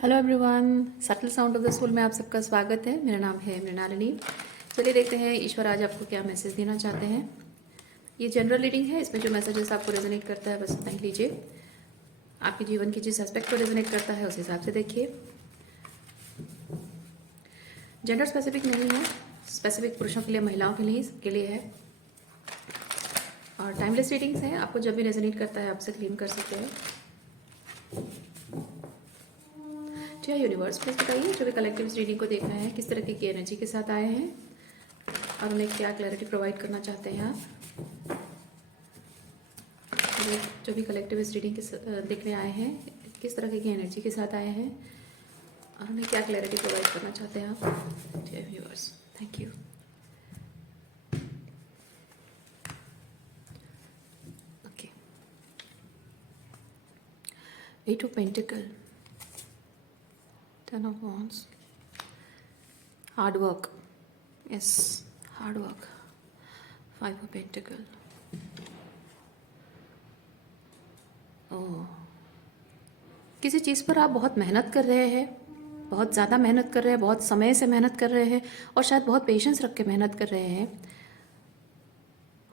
Hello everyone, subtle sound of the soul में आप सबका स्वागत है। मेरा नाम है मृणालिनी। चलिए देखते हैं ईश्वर आज आपको क्या मैसेज देना चाहते हैं। ये जनरल रीडिंग है, इसमें जो मैसेजेस आपको रेजोनेट करता है बस उतना ही लीजिए। आपके जीवन की जिस एस्पेक्ट को रेजोनेट करता है उस हिसाब से देखिए। जेंडर स्पेसिफिक नहीं है, स्पेसिफिक पुरुषों के लिए, महिलाओं के लिए है। और टाइमलेस रीडिंग्स हैं, आपको जब भी रेजोनेट करता है आपसे क्लेम कर सकते हैं। क्या यूनिवर्स प्लीज बताइए, जो भी कलेक्टिव रीडिंग को देख रहे हैं किस तरह की एनर्जी के साथ आए हैं और उन्हें क्या क्लैरिटी प्रोवाइड करना चाहते हैं आप। जो भी कलेक्टिव रीडिंग के देखने आए हैं किस तरह की एनर्जी के साथ आए हैं और उन्हें क्या क्लैरिटी प्रोवाइड करना चाहते हैं आप। Universe, thank you. Okay, 8 of Pentacle, 10 of Wands, hard work, yes, hard work, 5 of Pentacle, ओह, किसी चीज़ पर आप बहुत मेहनत कर रहे हैं, बहुत ज़्यादा मेहनत कर रहे हैं, बहुत समय से मेहनत कर रहे हैं और शायद बहुत पेशेंस रख के मेहनत कर रहे हैं।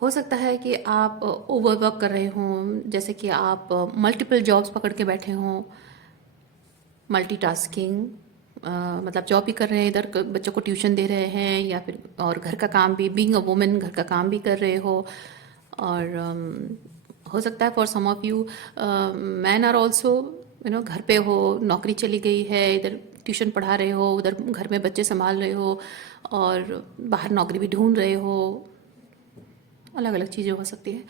हो सकता है कि आप ओवरवर्क कर रहे हों, जैसे कि आप मल्टीपल जॉब्स पकड़ के बैठे हों, मल्टीटास्किंग, मतलब जॉब भी कर रहे हैं, इधर बच्चों को ट्यूशन दे रहे हैं या फिर और घर का काम भी, बीइंग अ वुमेन घर का काम भी कर रहे हो। और हो सकता है for some of you man are also घर पे हो, नौकरी चली गई है, इधर ट्यूशन पढ़ा रहे हो, उधर घर में बच्चे संभाल रहे हो और बाहर नौकरी भी ढूंढ रहे हो। अलग अलग चीज़ें हो सकती है।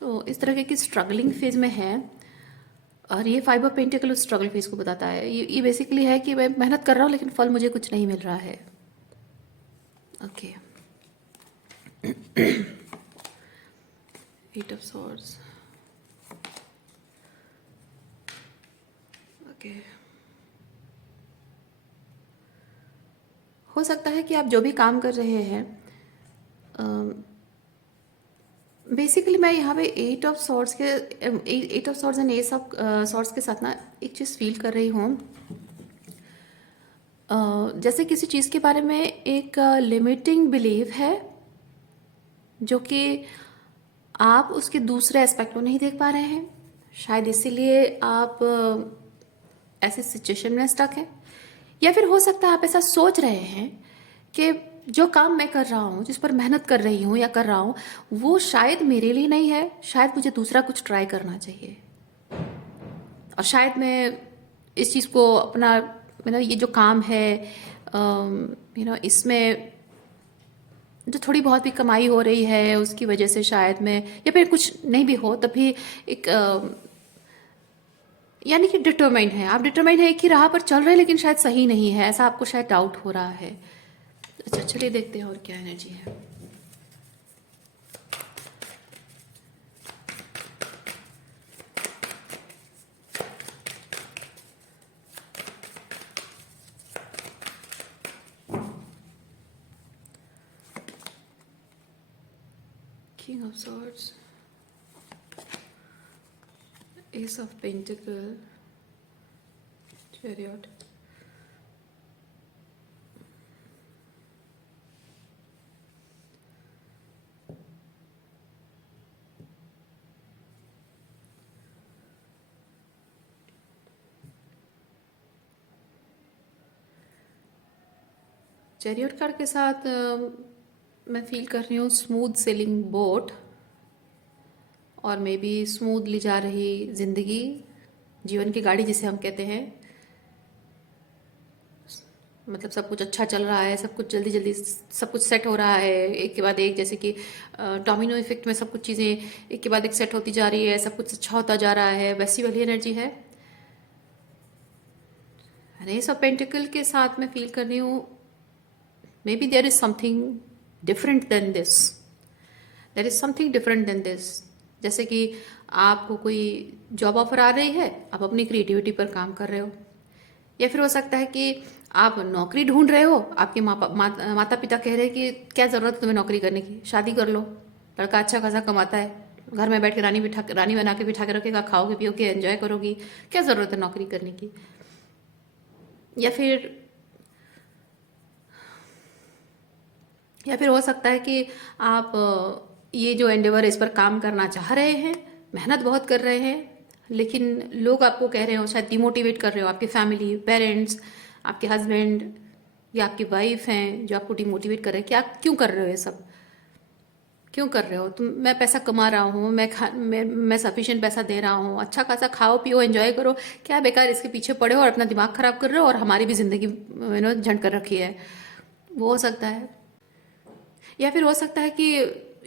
तो इस तरह की स्ट्रगलिंग फेज में है और ये 5 ऑफ पेंटिकल उस स्ट्रगल फेज को बताता है। ये बेसिकली है कि मैं मेहनत कर रहा हूँ लेकिन फल मुझे कुछ नहीं मिल रहा है। Okay, 8 of swords, okay. हो सकता है कि आप जो भी काम कर रहे हैं, बेसिकली मैं यहाँ पे 8 of swords and S of swords के साथ ना एक चीज़ फील कर रही हूँ। जैसे किसी चीज़ के बारे में एक लिमिटिंग बिलीव है जो कि आप उसके दूसरे एस्पेक्ट को नहीं देख पा रहे हैं। शायद इसीलिए आप ऐसे सिचुएशन में स्टक हैं, या फिर हो सकता है आप ऐसा सोच रहे हैं कि जो काम मैं कर रहा हूँ, जिस पर मेहनत कर रही हूँ या कर रहा हूँ, वो शायद मेरे लिए नहीं है, शायद मुझे दूसरा कुछ ट्राई करना चाहिए। और शायद मैं इस चीज़ को अपना ये जो काम है इसमें जो थोड़ी बहुत भी कमाई हो रही है उसकी वजह से शायद मैं, या फिर कुछ नहीं भी हो तब भी एक यानी कि डिटरमाइंड है, आप डिटरमाइंड है, एक ही राह पर चल रहे हैं लेकिन शायद सही नहीं है, ऐसा आपको शायद डाउट हो रहा है। अच्छा, चलिए देखते हैं और क्या एनर्जी है। King of Swords, Ace of Pentacle, Chariot, chariot card के साथ मैं फील कर रही हूँ स्मूथ सेलिंग बोट और मे बी स्मूथली जा रही जिंदगी, जीवन की गाड़ी जिसे हम कहते हैं। मतलब सब कुछ अच्छा चल रहा है, सब कुछ जल्दी जल्दी सब कुछ सेट हो रहा है एक के बाद एक, जैसे कि डोमिनो इफेक्ट में सब कुछ चीज़ें एक के बाद एक सेट होती जा रही है, सब कुछ अच्छा होता जा रहा है, वैसी वाली एनर्जी है। एस ऑफ पेंटिकल के साथ मैं फील कर रही हूँ maybe there is something different than this, there is something different than this. जैसे कि आपको कोई जॉब ऑफर आ रही है, आप अपनी क्रिएटिविटी पर काम कर रहे हो, या फिर हो सकता है कि आप नौकरी ढूंढ रहे हो, आपके माता पिता कह रहे हैं कि क्या ज़रूरत है तुम्हें नौकरी करने की, शादी कर लो, लड़का अच्छा खासा कमाता है, घर में बैठ के रानी बना के बिठा के रखेगा, खाओगे पियोगे एंजॉय करोगी, क्या ज़रूरत है नौकरी करने की। या फिर हो सकता है कि आप ये जो एंडेवर है इस पर काम करना चाह रहे हैं, मेहनत बहुत कर रहे हैं, लेकिन लोग आपको कह रहे हो, शायद डिमोटिवेट कर रहे हो, आपकी फैमिली, पेरेंट्स, आपके हस्बैंड या आपकी वाइफ हैं जो आपको डिमोटिवेट कर रहे हैं कि आप क्यों कर रहे हो ये सब, क्यों कर रहे हो तुम, मैं पैसा कमा रहा हूँ, मैं सफिशिएंट पैसा दे रहा हूँ, अच्छा खासा खाओ पियो एंजॉय करो, क्या बेकार इसके पीछे पड़े हो और अपना दिमाग खराब कर रहे हो और हमारी भी ज़िंदगी झंड कर रखी है। वो हो सकता है। या फिर हो सकता है कि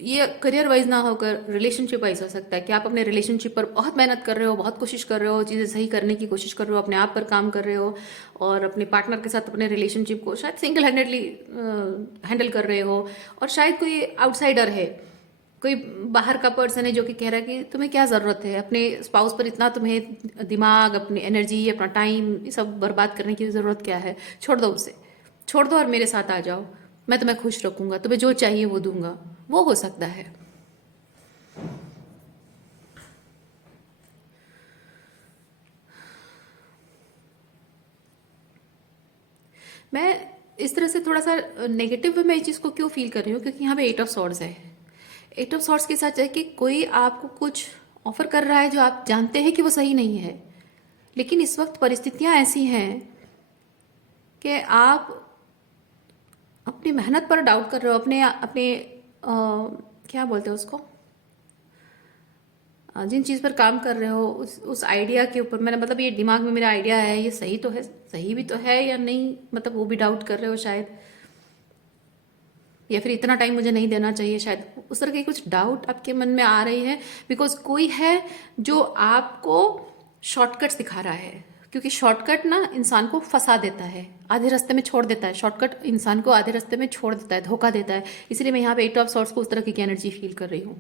ये करियर वाइज ना होकर रिलेशनशिप वाइज हो सकता है कि आप अपने रिलेशनशिप पर बहुत मेहनत कर रहे हो, बहुत कोशिश कर रहे हो, चीज़ें सही करने की कोशिश कर रहे हो, अपने आप पर काम कर रहे हो और अपने पार्टनर के साथ अपने रिलेशनशिप को शायद सिंगल हैंडेडली हैंडल कर रहे हो, और शायद कोई आउटसाइडर है, कोई बाहर का पर्सन है जो कि कह रहा है कि तुम्हें क्या ज़रूरत है अपने स्पाउस पर, इतना तुम्हें दिमाग, अपनी एनर्जी, अपना टाइम ये सब बर्बाद करने की ज़रूरत क्या है, छोड़ दो उसे, छोड़ दो और मेरे साथ आ जाओ, मैं तुम्हें खुश रखूंगा, तुम्हें जो चाहिए वो दूंगा। वो हो सकता है। मैं इस तरह से थोड़ा सा नेगेटिव में इस चीज़ को क्यों फील कर रही हूँ, क्योंकि यहाँ पे एट ऑफ सॉर्ड्स है। एट ऑफ सॉर्ड्स के साथ है कि कोई आपको कुछ ऑफर कर रहा है जो आप जानते हैं कि वो सही नहीं है, लेकिन इस वक्त परिस्थितियाँ ऐसी हैं कि आप अपनी मेहनत पर डाउट कर रहे हो, अपने अपने क्या बोलते हैं उसको, जिन चीज़ पर काम कर रहे हो उस आइडिया के ऊपर, मैंने मतलब ये दिमाग में मेरा आइडिया है, ये सही तो है, सही भी तो है या नहीं, मतलब वो भी डाउट कर रहे हो शायद, या फिर इतना टाइम मुझे नहीं देना चाहिए, शायद उस तरह के कुछ डाउट आपके मन में आ रही है। बिकॉज कोई है जो आपको शॉर्टकट्स दिखा रहा है, क्योंकि शॉर्टकट ना इंसान को फंसा देता है, आधे रास्ते में छोड़ देता है, शॉर्टकट इंसान को आधे रास्ते में छोड़ देता है, धोखा देता है। इसलिए मैं यहाँ पे एट ऑफ सॉर्ट्स को उस तरह की एनर्जी फील कर रही हूँ।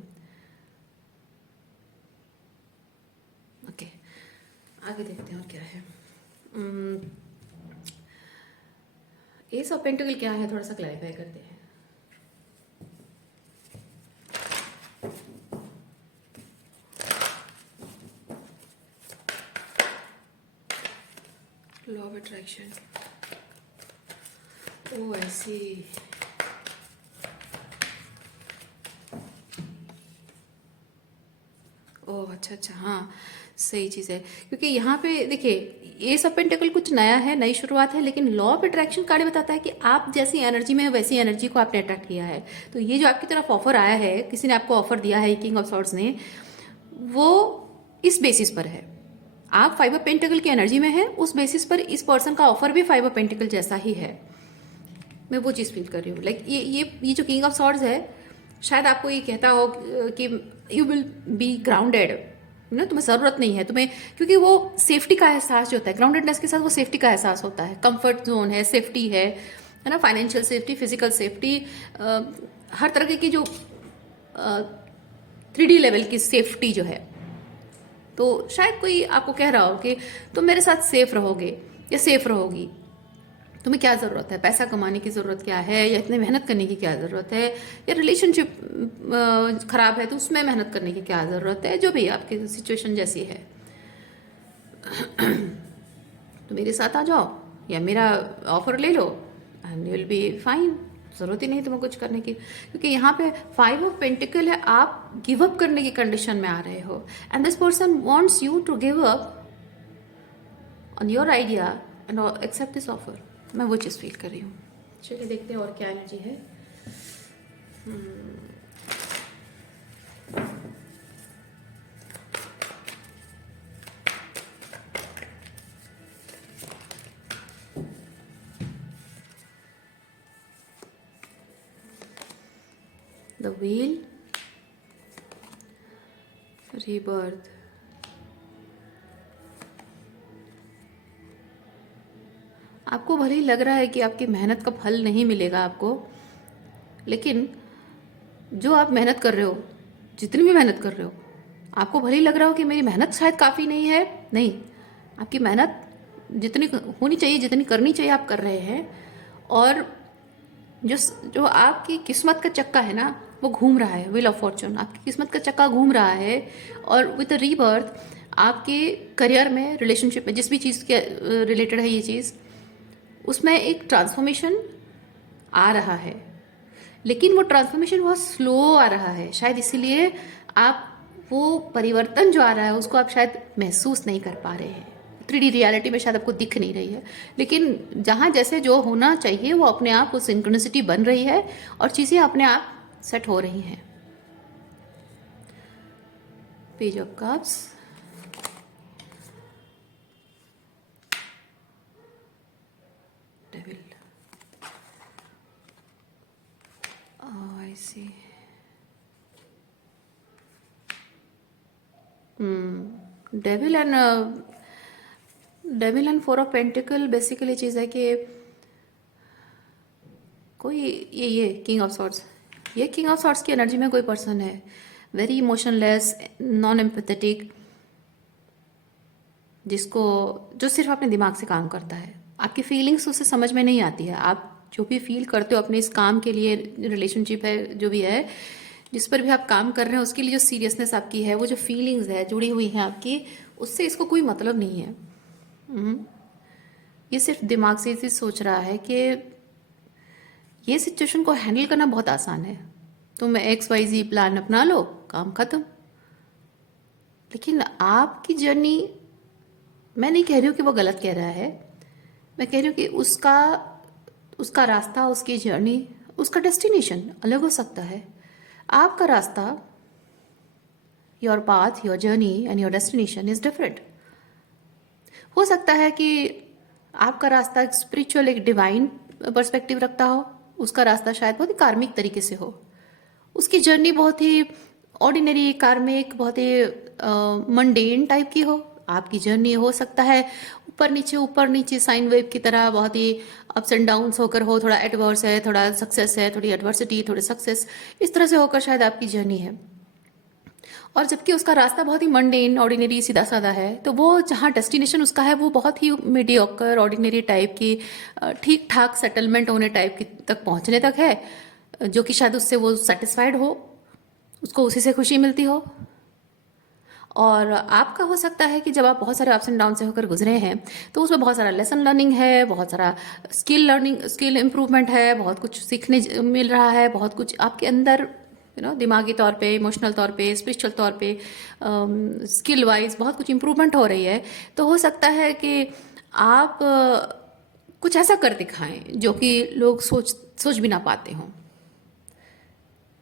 ओके, आगे देखते हैं और क्या है। एस ऑफ पेंटिकल क्या है, थोड़ा सा क्लैरिफाई करते हैं। लॉ ऑफ अट्रैक्शन, ओ ऐसी, ओह अच्छा अच्छा, हाँ सही चीज़ है, क्योंकि यहाँ पे देखिए ये सब पेंटिकल कुछ नया है, नई शुरुआत है, लेकिन लॉ ऑफ अट्रैक्शन कार्ड बताता है कि आप जैसी एनर्जी में है वैसी एनर्जी को आपने अट्रैक्ट किया है। तो ये जो आपकी तरफ ऑफर आया है, किसी ने आपको ऑफर दिया है, किंग ऑफ सॉर्ड्स ने, वो इस बेसिस पर है, आप फाइव ऑफ पेंटिकल की एनर्जी में है, उस बेसिस पर इस पर्सन का ऑफर भी फाइव ऑफ पेंटिकल जैसा ही है। मैं वो चीज़ फील कर रही हूँ, लाइक ये जो किंग ऑफ सॉर्ड्स है, शायद आपको ये कहता हो कि यू विल बी ग्राउंडेड, ना तुम्हें ज़रूरत नहीं है तुम्हें, क्योंकि वो सेफ्टी का एहसास जो होता है, ग्राउंडेडनेस के साथ वो सेफ्टी का एहसास होता है, कंफर्ट जोन है, सेफ्टी है ना, फाइनेंशियल सेफ्टी, फिजिकल सेफ्टी, हर तरह की जो 3D लेवल की सेफ्टी जो है। तो शायद कोई आपको कह रहा हो कि तुम मेरे साथ सेफ रहोगे या सेफ रहोगी, तुम्हें क्या ज़रूरत है, पैसा कमाने की ज़रूरत क्या है, या इतनी मेहनत करने की क्या ज़रूरत है, या रिलेशनशिप ख़राब है तो उसमें मेहनत करने की क्या ज़रूरत है, जो भी आपकी सिचुएशन जैसी है तो मेरे साथ आ जाओ या मेरा ऑफर ले लो and you will be fine, ज़रूरत ही नहीं तुम्हें कुछ करने की, क्योंकि यहाँ पे फाइव ऑफ पेंटिकल है, आप गिव अप करने की कंडीशन में आ रहे हो, and this person wants you to give up on your idea and accept this offer. मैं वो चीज़ फील कर रही हूँ। चलिए देखते हैं और क्या एनर्जी है। द व्हील, रीबर्थ, आपको भले ही लग रहा है कि आपकी मेहनत का फल नहीं मिलेगा आपको, लेकिन जो आप मेहनत कर रहे हो, जितनी भी मेहनत कर रहे हो, आपको भले ही लग रहा हो कि मेरी मेहनत शायद काफ़ी नहीं है, नहीं, आपकी मेहनत जितनी होनी चाहिए, जितनी करनी चाहिए आप कर रहे हैं, और जो जो आपकी किस्मत का चक्का है ना वो घूम रहा है, व्हील ऑफ फॉर्चून, आपकी किस्मत का चक्का घूम रहा है, और विद रीबर्थ आपके करियर में, रिलेशनशिप में, जिस भी चीज़ के रिलेटेड है ये चीज़, उसमें एक ट्रांसफॉर्मेशन आ रहा है, लेकिन वो ट्रांसफॉर्मेशन बहुत स्लो आ रहा है। शायद इसीलिए आप वो परिवर्तन जो आ रहा है उसको आप शायद महसूस नहीं कर पा रहे हैं। 3D रियलिटी में शायद आपको दिख नहीं रही है, लेकिन जहाँ जैसे जो होना चाहिए वो अपने आप वो सिंक्रोनिसिटी बन रही है और चीज़ें अपने आप सेट हो रही हैं। Page of cups, devil, I see, devil and 4 of pentacle basically चीज़ है कि कोई ये किंग ऑफ सॉर्ड्स, ये किंग ऑफ सॉर्ड्स की एनर्जी में कोई पर्सन है, वेरी इमोशनलेस, नॉन एम्पैथेटिक, जिसको जो सिर्फ अपने दिमाग से काम करता है। आपकी फीलिंग्स उसे समझ में नहीं आती है। आप जो भी फील करते हो अपने इस काम के लिए, रिलेशनशिप है जो भी है, जिस पर भी आप काम कर रहे हैं, उसके लिए जो सीरियसनेस आपकी है, वो जो फीलिंग्स है जुड़ी हुई हैं आपकी, उससे इसको कोई मतलब नहीं है। ये सिर्फ दिमाग से इसे सोच रहा है कि ये सिचुएशन को हैंडल करना बहुत आसान है, तुम XYZ प्लान अपना लो, काम खत्म। लेकिन आपकी जर्नी, मैं नहीं कह रही हूँ कि वो गलत कह रहा है, मैं कह रही हूँ कि उसका रास्ता, उसकी जर्नी, उसका डेस्टिनेशन अलग हो सकता है। आपका रास्ता, your path, your journey and your destination is different. हो सकता है कि आपका रास्ता एक स्पिरिचुअल, एक डिवाइन पर्सपेक्टिव रखता हो, उसका रास्ता शायद बहुत ही कार्मिक तरीके से हो, उसकी जर्नी बहुत ही ऑर्डिनरी, कार्मिक, बहुत ही मंडेन टाइप की हो। आपकी जर्नी हो सकता है ऊपर नीचे साइन वेव की तरह बहुत ही अप्स एंड डाउन्स होकर हो, थोड़ा एडवर्स है, थोड़ा सक्सेस है, थोड़ी एडवर्सिटी, थोड़ी सक्सेस, इस तरह से होकर शायद आपकी जर्नी है। और जबकि उसका रास्ता बहुत ही मंडेन, ऑर्डिनरी, सीधा साधा है, तो वो जहाँ डेस्टिनेशन उसका है वो बहुत ही मीडियोकर, ऑर्डिनरी टाइप की, ठीक ठाक सेटलमेंट होने टाइप की तक पहुँचने तक है, जो कि शायद उससे वो सेटिस्फाइड हो, उसको उसी से खुशी मिलती हो। और आपका हो सकता है कि जब आप बहुत सारे अप्स एंड डाउन से होकर गुजरे हैं, तो उसमें बहुत सारा लेसन लर्निंग है, बहुत सारा स्किल इम्प्रूवमेंट है, बहुत कुछ सीखने मिल रहा है, बहुत कुछ आपके अंदर दिमागी तौर पे, इमोशनल तौर पे, स्पिरिचुअल तौर पे, स्किल वाइज बहुत कुछ इम्प्रूवमेंट हो रही है। तो हो सकता है कि आप कुछ ऐसा कर दिखाएं जो कि लोग सोच भी ना पाते हों।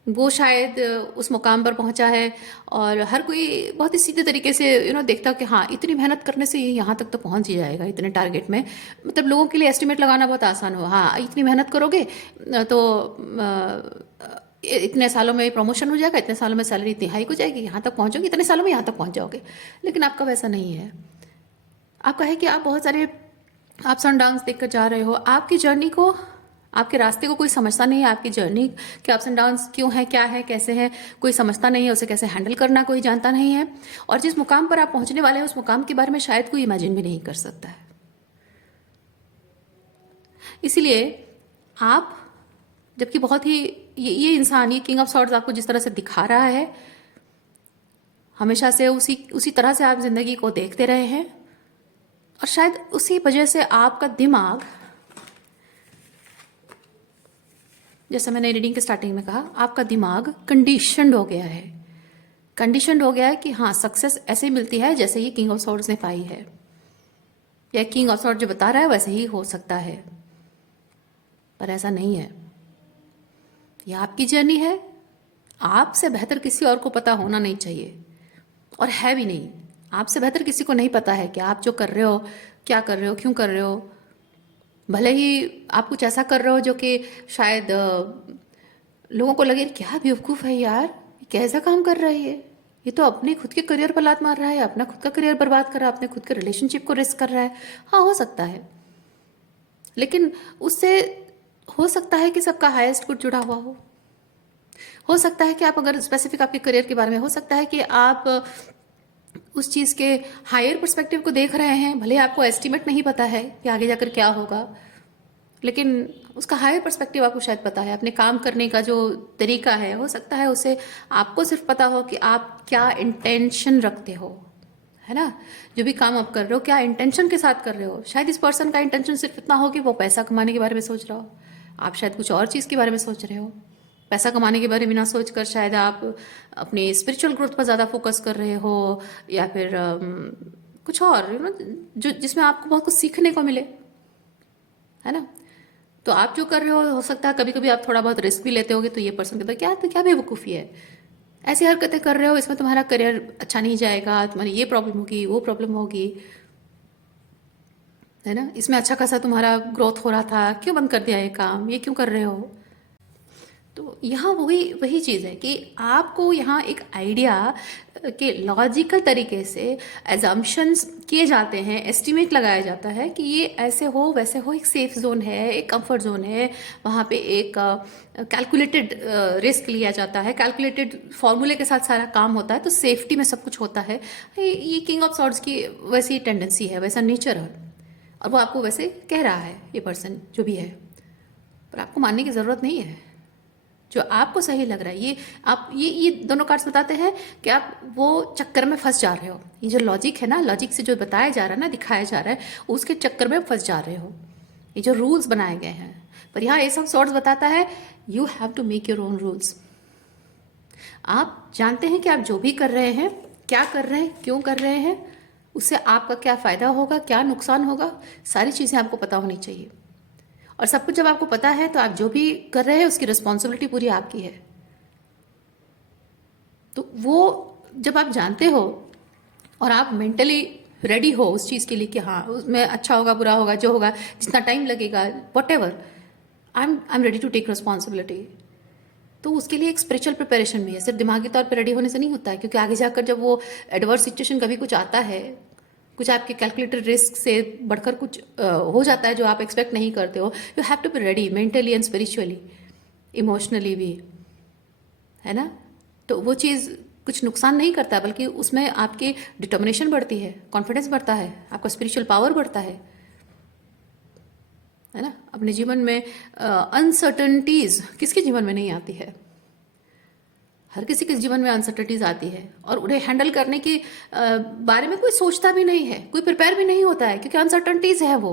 वो शायद उस मुकाम पर पहुंचा है और हर कोई बहुत ही सीधे तरीके से देखता कि हाँ, इतनी मेहनत करने से ये यहाँ तक तो पहुंच ही जाएगा, इतने टारगेट में। मतलब लोगों के लिए एस्टिमेट लगाना बहुत आसान हो, हाँ इतनी मेहनत करोगे तो इतने सालों में प्रमोशन हो जाएगा, इतने सालों में सैलरी इतनी हाइक हो जाएगी, यहाँ तक पहुँचोगे, इतने सालों में यहाँ तक पहुँच जाओगे। लेकिन आपका वैसा नहीं है। आपका है कि आप बहुत सारे अप्स एंड डाउन्स देखकर जा रहे हो। आपकी जर्नी को, आपके रास्ते को कोई समझता नहीं है, आपकी जर्नी के अप्स एंड डाउन्स क्यों है, क्या है, कैसे है, कोई समझता नहीं है, उसे कैसे हैंडल करना कोई जानता नहीं है। और जिस मुकाम पर आप पहुंचने वाले हैं उस मुकाम के बारे में शायद कोई इमेजिन भी नहीं कर सकता है। इसीलिए आप, जबकि बहुत ही ये इंसान, ये किंग ऑफ सॉर्ड्स आपको जिस तरह से दिखा रहा है, हमेशा से उसी तरह से आप जिंदगी को देखते रहे हैं, और शायद उसी वजह से आपका दिमाग, जैसे मैंने रीडिंग के स्टार्टिंग में कहा, आपका दिमाग कंडीशनड हो गया है। कंडीशनड हो गया है कि हाँ, सक्सेस ऐसे मिलती है जैसे ही किंग ऑफ सॉर्ड्स ने पाई है, या किंग ऑफ सॉर्ड जो बता रहा है वैसे ही हो सकता है, पर ऐसा नहीं है। यह आपकी जर्नी है, आपसे बेहतर किसी और को पता होना नहीं चाहिए, और है भी नहीं। आपसे बेहतर किसी को नहीं पता है कि आप जो कर रहे हो, क्या कर रहे हो, क्यों कर रहे हो। भले ही आप कुछ ऐसा कर रहे हो जो कि शायद लोगों को लगे क्या बेवकूफ़ है यार, कैसा काम कर रहा है ये तो अपने खुद के करियर पर लात मार रहा है, अपना खुद का करियर बर्बाद कर रहा है, अपने खुद के रिलेशनशिप को रिस्क कर रहा है। हाँ, हो सकता है, लेकिन उससे हो सकता है कि सबका हाईएस्ट गुड जुड़ा हुआ हो सकता है कि आप अगर स्पेसिफिक आपके करियर के बारे में, हो सकता है कि आप उस चीज़ के हायर पर्सपेक्टिव को देख रहे हैं, भले आपको एस्टिमेट नहीं पता है कि आगे जाकर क्या होगा, लेकिन उसका हायर पर्सपेक्टिव आपको शायद पता है। अपने काम करने का जो तरीका है, हो सकता है उसे आपको सिर्फ पता हो कि आप क्या इंटेंशन रखते हो, है ना? जो भी काम आप कर रहे हो क्या इंटेंशन के साथ कर रहे हो? शायद इस पर्सन का इंटेंशन सिर्फ इतना हो कि वो पैसा कमाने के बारे में सोच रहा हो, आप शायद कुछ और चीज़ के बारे में सोच रहे हो। पैसा कमाने के बारे में ना सोच कर शायद आप अपनी स्पिरिचुअल ग्रोथ पर ज़्यादा फोकस कर रहे हो, या फिर कुछ और जो जिसमें आपको बहुत कुछ सीखने को मिले, है ना? तो आप जो कर रहे हो सकता है कभी कभी आप थोड़ा बहुत रिस्क भी लेते होगे, तो ये पर्सन कहता है क्या, तो क्या बेवकूफ़ी है, ऐसी हरकतें कर रहे हो, इसमें तुम्हारा करियर अच्छा नहीं जाएगा, तुम्हारी ये प्रॉब्लम होगी, वो प्रॉब्लम होगी, है ना? इसमें अच्छा खासा तुम्हारा ग्रोथ हो रहा था, क्यों बंद कर दिया ये काम, ये क्यों कर रहे हो? तो यहाँ वही वही चीज़ है कि आपको यहाँ एक आइडिया के लॉजिकल तरीके से एजम्पशंस किए जाते हैं, एस्टिमेट लगाया जाता है कि ये ऐसे हो वैसे हो, एक सेफ जोन है, एक कंफर्ट जोन है, वहाँ पे एक कैलकुलेटेड रिस्क लिया जाता है, कैलकुलेटेड फॉर्मूले के साथ सारा काम होता है, तो सेफ्टी में सब कुछ होता है। ये किंग ऑफ सॉर्ड्स की वैसी टेंडेंसी है, वैसा नेचर है, और वो आपको वैसे कह रहा है ये पर्सन जो भी है, पर आपको मानने की ज़रूरत नहीं है। जो आपको सही लग रहा है, ये आप ये दोनों कार्ड्स बताते हैं कि आप वो चक्कर में फंस जा रहे हो। ये जो लॉजिक है ना, लॉजिक से जो बताया जा रहा है ना, दिखाया जा रहा है, उसके चक्कर में फंस जा रहे हो। ये जो रूल्स बनाए गए हैं, पर यहाँ एस ऑफ सॉर्ड्स बताता है you have to make your own rules. आप जानते हैं कि आप जो भी कर रहे हैं, क्या कर रहे हैं, क्यों कर रहे हैं, उससे आपका क्या फ़ायदा होगा, क्या नुकसान होगा, सारी चीज़ें आपको पता होनी चाहिए। और सब कुछ जब आपको पता है तो आप जो भी कर रहे हैं उसकी रिस्पॉन्सिबिलिटी पूरी आपकी है। तो वो जब आप जानते हो और आप मेंटली रेडी हो उस चीज़ के लिए कि हाँ उसमें अच्छा होगा, बुरा होगा, जो होगा, जितना टाइम लगेगा, whatever, I am ready to take responsibility, तो उसके लिए एक स्पिरिचुअल प्रिपरेशन भी है। सिर्फ दिमागी तौर पर रेडी होने से नहीं होता है, क्योंकि आगे जाकर जब वो एडवर्स सिचुएशन कभी कुछ आता है, कुछ आपके कैलकुलेटेड रिस्क से बढ़कर कुछ हो जाता है जो आप एक्सपेक्ट नहीं करते हो, you have to be ready mentally and spiritually, emotionally भी, है ना? तो वो चीज़ कुछ नुकसान नहीं करता, बल्कि उसमें आपकी डिटर्मिनेशन बढ़ती है, कॉन्फिडेंस बढ़ता है, आपका स्पिरिचुअल पावर बढ़ता है ना? अपने जीवन में अनसर्टनिटीज़ किसके जीवन में नहीं आती है? हर किसी के जीवन में अनसर्टनिटीज आती है, और उन्हें हैंडल करने के बारे में कोई सोचता भी नहीं है, कोई प्रिपेयर भी नहीं होता है, क्योंकि अनसर्टनिटीज है, वो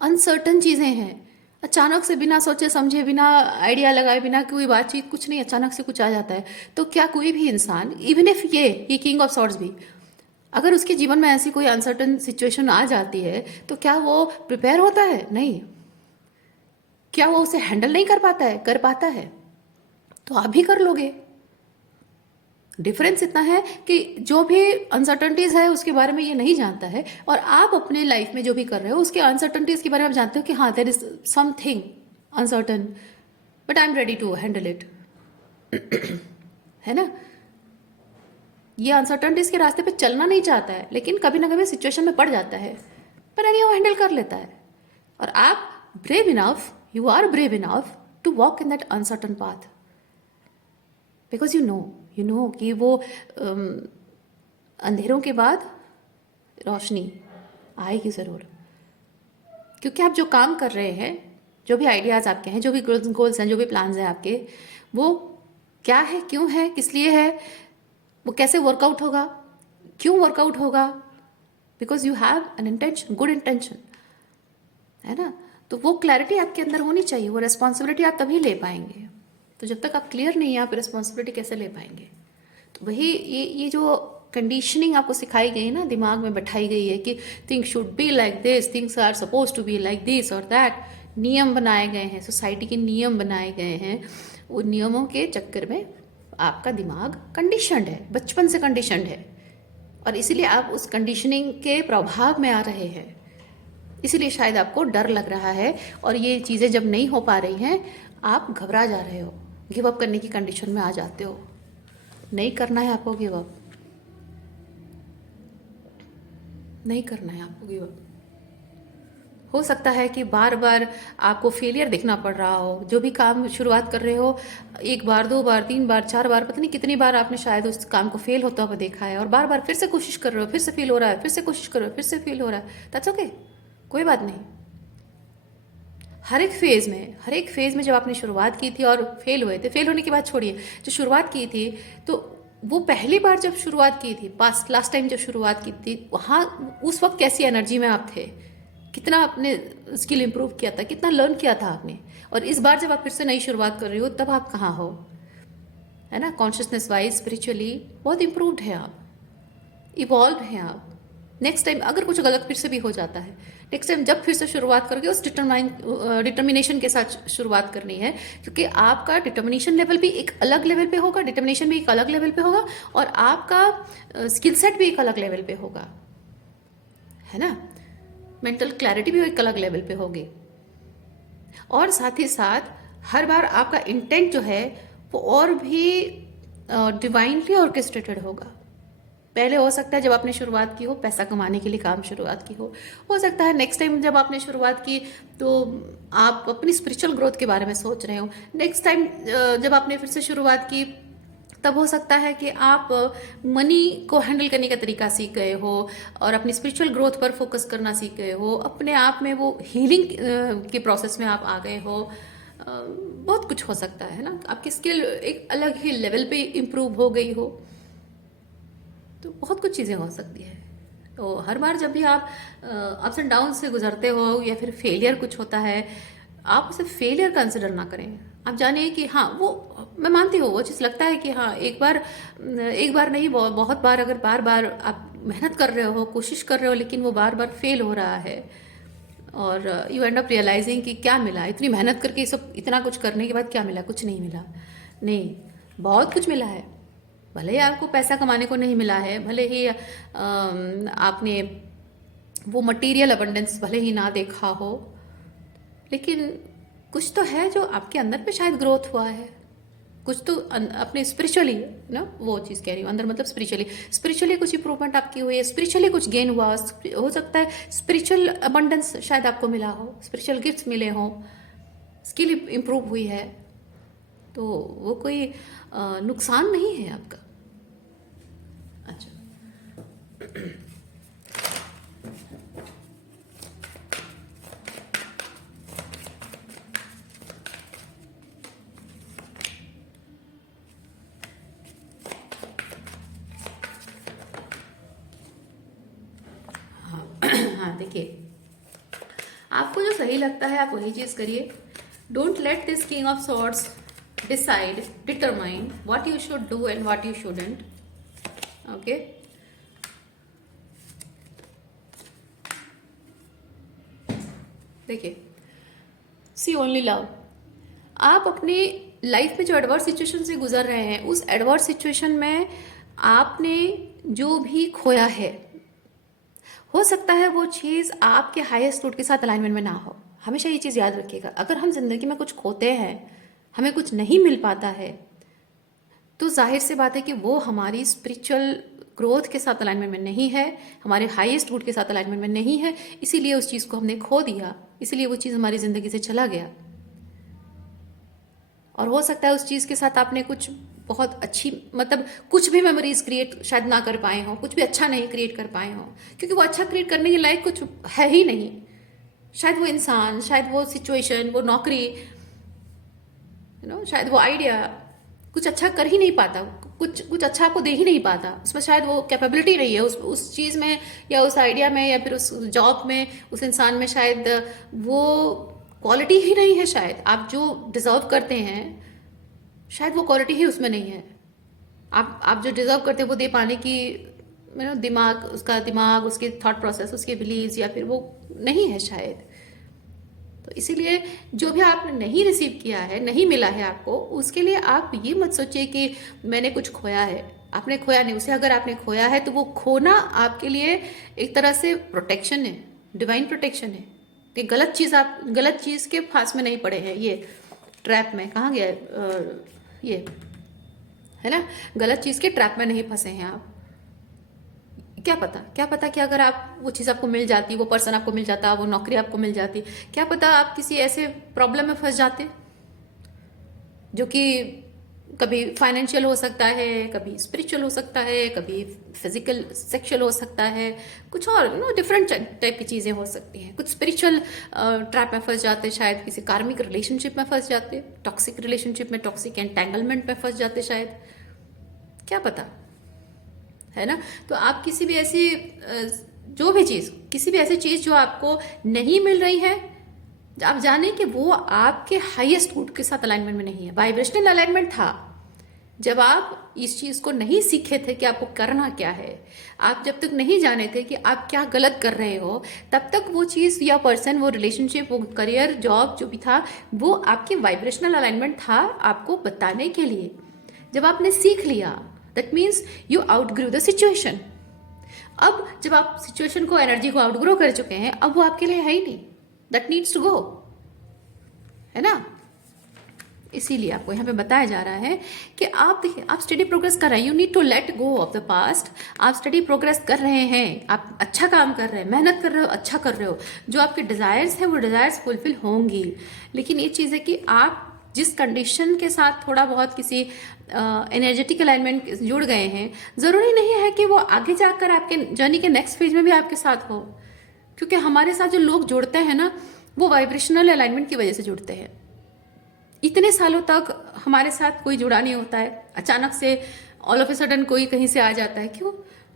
अनसर्टन चीज़ें हैं। अचानक से बिना सोचे समझे, बिना आइडिया लगाए, बिना कोई बातचीत, कुछ नहीं, अचानक से कुछ आ जाता है। तो क्या कोई भी इंसान, इवन इफ ये किंग ऑफ सॉर्ड्स भी, अगर उसके जीवन में ऐसी कोई अनसर्टन सिचुएशन आ जाती है तो क्या वो प्रिपेयर होता है? नहीं। क्या वो उसे हैंडल नहीं कर पाता है? कर पाता है। तो आप भी कर लोगे। डिफरेंस इतना है कि जो भी अनसर्टनिटीज है उसके बारे में ये नहीं जानता है, और आप अपने लाइफ में जो भी कर रहे हो उसके अनसर्टनिटीज के बारे में आप जानते हो कि हाँ there is something uncertain, but I am ready to handle it, है ना? ये अनसर्टनिटीज के रास्ते पे चलना नहीं चाहता है, लेकिन कभी ना कभी सिचुएशन में पड़ जाता है, पर यानी वो हैंडल कर लेता है। और आप brave enough, you are brave enough to walk in that uncertain path, because you know कि वो अंधेरों के बाद रोशनी आएगी ज़रूर। क्योंकि आप जो काम कर रहे हैं, जो भी आइडियाज़ आपके हैं, जो भी गोल्स हैं, जो भी प्लान्स हैं आपके, वो क्या है, क्यों है, किस लिए है, वो कैसे वर्कआउट होगा, क्यों वर्कआउट होगा, because you have an intention, good intention, है ना? तो वो क्लैरिटी आपके अंदर होनी चाहिए, वो रिस्पॉन्सिबिलिटी आप तभी ले पाएंगे। तो जब तक आप क्लियर नहीं है, आप रिस्पॉन्सिबिलिटी कैसे ले पाएंगे? तो वही ये जो कंडीशनिंग आपको सिखाई गई ना, दिमाग में बैठाई गई है कि things should be like this, things are suppose to be like this और दैट, नियम बनाए गए हैं, सोसाइटी के नियम बनाए गए हैं, वो नियमों के चक्कर में आपका दिमाग कंडीशनड है, बचपन से कंडीशनड है, और इसीलिए आप उस कंडीशनिंग के प्रभाव में आ रहे हैं। इसीलिए शायद आपको डर लग रहा है, और ये चीज़ें जब नहीं हो पा रही हैं आप घबरा जा रहे हो, गिव अप करने की कंडीशन में आ जाते हो। नहीं करना है आपको गिव अप, नहीं करना है आपको गिव अप। हो सकता है कि बार बार आपको फेलियर देखना पड़ रहा हो, जो भी काम शुरुआत कर रहे हो, एक बार, दो बार, तीन बार, चार बार, पता नहीं कितनी बार आपने शायद उस काम को फेल होता हुआ देखा है, और बार बार फिर से कोशिश कर रहे हो, फिर से फेल हो रहा है, फिर से कोशिश कर रहे हो, फिर से फेल हो रहा है। दैट्स ओके, कोई बात नहीं। हर एक फेज़ में जब आपने शुरुआत की थी और फेल हुए थे, फेल होने की बात छोड़िए, जो शुरुआत की थी, तो वो पहली बार जब शुरुआत की थी, पास्ट लास्ट टाइम जब शुरुआत की थी, वहाँ उस वक्त कैसी एनर्जी में आप थे, कितना आपने स्किल इंप्रूव किया था, कितना लर्न किया था आपने, और इस बार जब आप फिर से नई शुरुआत कर रही हो तब आप कहाँ हो, है ना। कॉन्शियसनेस वाइज स्पिरिचुअली बहुत इम्प्रूव्ड है आप, इवॉल्व हैं आप। नेक्स्ट टाइम अगर कुछ गलत फिर से भी हो जाता है, नेक्स्ट टाइम जब फिर से शुरुआत करोगे उस डिटर्मिनेशन के साथ शुरुआत करनी है, क्योंकि आपका डिटर्मिनेशन लेवल भी एक अलग लेवल पे होगा, डिटर्मिनेशन भी एक अलग लेवल पे होगा, और आपका स्किल सेट भी एक अलग लेवल पे होगा, है ना। मेंटल क्लैरिटी भी एक अलग लेवल पे होगी, और साथ ही साथ हर बार आपका इंटेंट जो है वो और भी डिवाइनली ऑर्केस्ट्रेटेड होगा। पहले हो सकता है जब आपने शुरुआत की हो पैसा कमाने के लिए काम शुरुआत की हो सकता है नेक्स्ट टाइम जब आपने शुरुआत की तो आप अपनी स्पिरिचुअल ग्रोथ के बारे में सोच रहे हो, नेक्स्ट टाइम जब आपने फिर से शुरुआत की तब हो सकता है कि आप मनी को हैंडल करने का तरीका सीख गए हो और अपनी स्पिरिचुअल ग्रोथ पर फोकस करना सीख गए हो, अपने आप में वो हीलिंग के प्रोसेस में आप आ गए हो। बहुत कुछ हो सकता है ना, आपकी स्किल एक अलग ही लेवल पे इम्प्रूव हो गई हो, तो बहुत कुछ चीज़ें हो सकती है। तो हर बार जब भी आप अप्स एंड डाउन से गुजरते हो या फिर फेलियर कुछ होता है, आप उसे फेलियर कंसिडर ना करें। आप जानिए कि हाँ वो, मैं मानती हूँ वो चीज़ लगता है कि हाँ एक बार नहीं बहुत बार, अगर बार बार आप मेहनत कर रहे हो, कोशिश कर रहे हो, लेकिन वो बार बार फेल हो रहा है और यू एंड अप रियलाइजिंग कि क्या मिला, इतनी मेहनत करके सब इतना कुछ करने के बाद क्या मिला, कुछ नहीं मिला। नहीं, बहुत कुछ मिला है। भले ही आपको पैसा कमाने को नहीं मिला है, भले ही आपने वो मटेरियल अबंडेंस भले ही ना देखा हो, लेकिन कुछ तो है जो आपके अंदर पे शायद ग्रोथ हुआ है, कुछ तो अपने स्पिरिचुअली ना, वो चीज़ कह रही हूँ अंदर, मतलब स्पिरिचुअली कुछ इंप्रूवमेंट आपकी हुई है, स्पिरिचुअली कुछ गेन हुआ हो सकता है, स्पिरिचुअल अबंडेंस शायद आपको मिला हो, स्पिरिचुअल गिफ्ट्स मिले हों, स्किल इंप्रूव हुई है, तो वो कोई नुकसान नहीं है आपका। अच्छा, हाँ देखिए, आपको जो सही लगता है आप वही चीज़ करिए। Don't let this king of swords determine what you should do and what you shouldn't. Okay, देखिए, सी ओनली लव। आप अपनी लाइफ में जो एडवर्स सिचुएशन से गुजर रहे हैं, उस एडवर्स सिचुएशन में आपने जो भी खोया है, हो सकता है वो चीज़ आपके हाईएस्ट गुड के साथ अलाइनमेंट में ना हो। हमेशा ये चीज़ याद रखिएगा, अगर हम जिंदगी में कुछ खोते हैं, हमें कुछ नहीं मिल पाता है, तो जाहिर सी बात है कि वो हमारी स्पिरिचुअल ग्रोथ के साथ अलाइनमेंट में नहीं है, हमारे हाईएस्ट गुड के साथ अलाइनमेंट में नहीं है, इसीलिए उस चीज़ को हमने खो दिया, इसीलिए वो चीज़ हमारी ज़िंदगी से चला गया। और हो सकता है उस चीज़ के साथ आपने कुछ बहुत अच्छी, मतलब कुछ भी मेमोरीज क्रिएट शायद ना कर पाए हों, कुछ भी अच्छा नहीं क्रिएट कर पाए हों, क्योंकि वो अच्छा क्रिएट करने के लायक कुछ है ही नहीं। शायद वो इंसान, शायद वो सिचुएशन, वो नौकरी, शायद वो आइडिया कुछ अच्छा कर ही नहीं पाता, कुछ अच्छा आपको दे ही नहीं पाता, उसमें शायद वो कैपेबिलिटी नहीं है उस चीज़ में या उस आइडिया में या फिर उस जॉब में, उस इंसान में शायद वो क्वालिटी ही नहीं है। शायद आप जो डिजर्व करते हैं, शायद वो क्वालिटी ही उसमें नहीं है। आप जो डिजर्व करते हैं वो दे पाने की दिमाग, उसके थॉट प्रोसेस, उसके बिलीव्स या फिर वो नहीं है शायद। तो इसीलिए जो भी आपने नहीं रिसीव किया है, नहीं मिला है आपको, उसके लिए आप ये मत सोचिए कि मैंने कुछ खोया है। आपने खोया नहीं उसे, अगर आपने खोया है तो वो खोना आपके लिए एक तरह से प्रोटेक्शन है, डिवाइन प्रोटेक्शन है, कि आप गलत चीज़ के फांस में नहीं पड़े हैं, ये ट्रैप में, कहाँ गया ये है ना, गलत चीज़ के ट्रैप में नहीं फंसे हैं आप। क्या पता कि अगर आप वो चीज़ आपको मिल जाती, वो पर्सन आपको मिल जाता, वो नौकरी आपको मिल जाती, क्या पता आप किसी ऐसे प्रॉब्लम में फंस जाते जो कि कभी फाइनेंशियल हो सकता है, कभी स्पिरिचुअल हो सकता है, कभी फिजिकल सेक्सुअल हो सकता है, कुछ और डिफरेंट टाइप की चीज़ें हो सकती हैं। कुछ स्पिरिचुअल ट्रैप में फंस जाते, शायद किसी कार्मिक रिलेशनशिप में फंस जाते, टॉक्सिक रिलेशनशिप में, टॉक्सिक एंटेंगलमेंट में फंस जाते शायद। क्या पता, है ना। तो आप किसी भी ऐसी जो भी चीज़, किसी भी ऐसी चीज़ जो आपको नहीं मिल रही है, आप जाने कि वो आपके हाईएस्ट गुड के साथ अलाइनमेंट में नहीं है। वाइब्रेशनल अलाइनमेंट था जब आप इस चीज़ को नहीं सीखे थे कि आपको करना क्या है, आप जब तक नहीं जाने थे कि आप क्या गलत कर रहे हो, तब तक वो चीज़ या पर्सन, वो रिलेशनशिप, वो करियर, जॉब जो भी था, वो आपकी वाइब्रेशनल अलाइनमेंट था आपको बताने के लिए। जब आपने सीख लिया, that means you outgrew the situation. अब जब आप सिचुएशन को, एनर्जी को आउटग्रो कर चुके हैं, अब वो आपके लिए है ही नहीं, दैट नीड्स टू गो, है ना। इसीलिए आपको यहाँ पे बताया जा रहा है कि आप देखिए, आप स्टडी प्रोग्रेस कर रहे हैं, you need to let go of the past. आप स्टडी प्रोग्रेस कर रहे हैं, आप अच्छा काम कर रहे हैं, मेहनत कर रहे हो, अच्छा कर रहे हो, जो आपके डिज़ायर्स हैं वो डिज़ायर्स फुलफिल होंगी। लेकिन ये चीज़ है कि आप जिस कंडीशन के साथ थोड़ा बहुत किसी एनर्जेटिक अलाइनमेंट जुड़ गए हैं, ज़रूरी नहीं है कि वो आगे जाकर आपके जर्नी के नेक्स्ट फेज में भी आपके साथ हो। क्योंकि हमारे साथ जो लोग जुड़ते हैं ना, वो वाइब्रेशनल अलाइनमेंट की वजह से जुड़ते हैं। इतने सालों तक हमारे साथ कोई जुड़ा नहीं होता है, अचानक से ऑल ऑफ ए सडन कोई कहीं से आ जाता है। क्यों?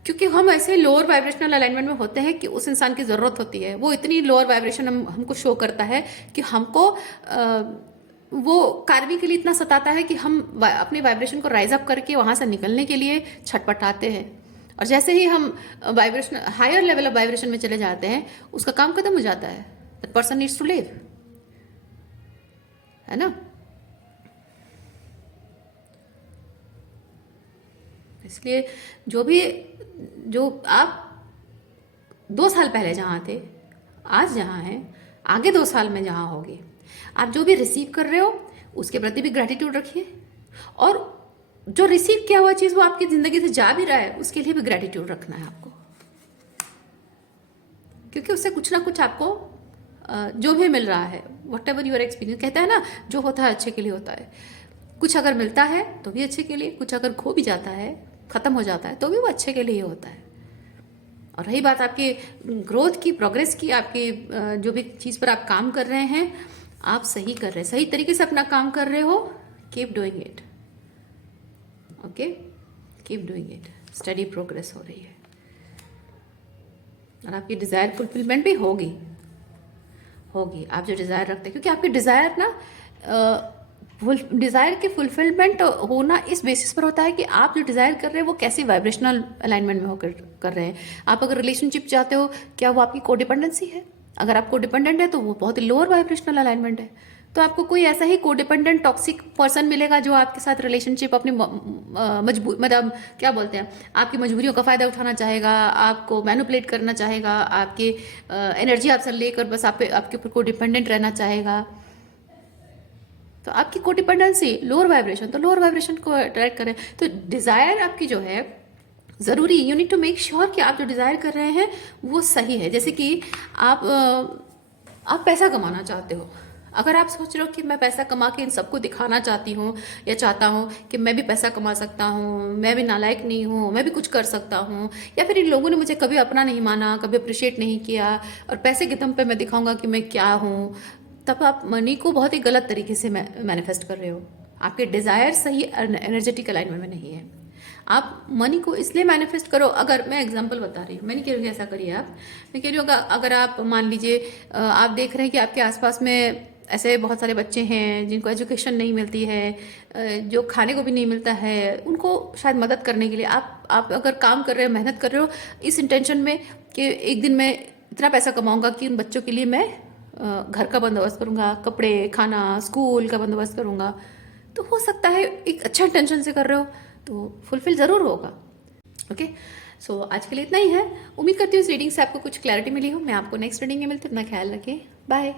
क्योंकि हम ऐसे लोअर वाइब्रेशनल अलाइनमेंट में होते हैं कि उस इंसान की ज़रूरत होती है। वो इतनी लोअर वाइब्रेशन हमको शो करता है कि हमको वो कार्मिकली इतना सताता है कि हम अपने वाइब्रेशन को राइज अप करके वहाँ से निकलने के लिए छटपटाते हैं। और जैसे ही हम vibration, higher level of vibration में चले जाते हैं, उसका काम खत्म हो जाता है। That person needs to live, है ना। इसलिए जो आप 2 साल पहले जहाँ थे, आज जहाँ हैं, आगे 2 साल में जहाँ होगे, आप जो भी रिसीव कर रहे हो उसके प्रति भी ग्रैटिट्यूड रखिए, और जो रिसीव किया हुआ चीज़ वो आपकी ज़िंदगी से जा भी रहा है, उसके लिए भी ग्रैटिट्यूड रखना है आपको। क्योंकि उससे कुछ ना कुछ आपको जो भी मिल रहा है, वट एवर यूर एक्सपीरियंस, कहता है ना, जो होता है अच्छे के लिए होता है। कुछ अगर मिलता है तो भी अच्छे के लिए, कुछ अगर खो भी जाता है, ख़त्म हो जाता है, तो भी वो अच्छे के लिए होता है। और रही बात आपकी ग्रोथ की, प्रोग्रेस की, आपकी जो भी चीज़ पर आप काम कर रहे हैं, आप सही कर रहे हैं, सही तरीके से अपना काम कर रहे हो, keep doing it, okay, keep doing it. Study progress हो रही है और आपकी डिज़ायर फुलफिलमेंट भी होगी। आप जो डिज़ायर रखते हैं, क्योंकि आपकी डिज़ायर ना, डिज़ायर की फुलफिलमेंट होना इस बेसिस पर होता है कि आप जो डिज़ायर कर रहे हैं वो कैसी वाइब्रेशनल अलाइनमेंट में होकर कर रहे हैं। आप अगर रिलेशनशिप चाहते हो, क्या वो आपकी कोडिपेंडेंसी है? अगर आप कोडिपेंडेंट है तो वो बहुत ही लोअर वाइब्रेशनल अलाइनमेंट है। तो आपको कोई ऐसा ही कोडिपेंडेंट टॉक्सिक पर्सन मिलेगा जो आपके साथ रिलेशनशिप अपनी मतलब क्या बोलते हैं, आपकी मजबूरियों का फ़ायदा उठाना चाहेगा, आपको मैनिपुलेट करना चाहेगा, आपकी एनर्जी आपसे लेकर बस आपके ऊपर कोडिपेंडेंट रहना चाहेगा। तो आपकी कोडिपेंडेंसी लोअर वाइब्रेशन, तो लोअर वाइब्रेशन को अट्रैक्ट करें। तो डिज़ायर आपकी जो है, ज़रूरी, you need to make sure कि आप जो डिज़ायर कर रहे हैं वो सही है। जैसे कि आप पैसा कमाना चाहते हो, अगर आप सोच रहे हो कि मैं पैसा कमा के इन सबको दिखाना चाहती हूँ या चाहता हूँ कि मैं भी पैसा कमा सकता हूँ, मैं भी नालायक नहीं हूँ, मैं भी कुछ कर सकता हूँ, या फिर इन लोगों ने मुझे कभी अपना नहीं माना, कभी अप्रिशिएट नहीं किया, और पैसे के दम पे मैं दिखाऊंगा कि मैं क्या हूँ, तब आप मनी को बहुत ही गलत तरीके से मैनिफेस्ट कर रहे हो। आपके डिज़ायर सही एनर्जेटिक अलाइनमेंट में नहीं है। आप मनी को इसलिए मैनिफेस्ट करो, अगर मैं एग्जांपल बता रही हूँ, मैं नहीं कह रही हूँ ऐसा करिए आप, मैं कह रही हूँ अगर आप मान लीजिए आप देख रहे हैं कि आपके आसपास में ऐसे बहुत सारे बच्चे हैं जिनको एजुकेशन नहीं मिलती है, जो खाने को भी नहीं मिलता है, उनको शायद मदद करने के लिए आप अगर काम कर रहे हो, मेहनत कर रहे हो इस इंटेंशन में कि एक दिन मैं इतना पैसा कमाऊंगा कि उन बच्चों के लिए मैं घर का बंदोबस्त करूंगा, कपड़े, खाना, स्कूल का बंदोबस्त करूंगा, तो हो सकता है एक अच्छा इंटेंशन से कर रहे हो तो फुलफिल ज़रूर होगा। ओके, सो आज के लिए इतना ही है। उम्मीद करती हूँ इस रीडिंग से आपको कुछ क्लैरिटी मिली हो। मैं आपको नेक्स्ट रीडिंग में मिलती हूँ। अपना ख्याल रखें, बाय।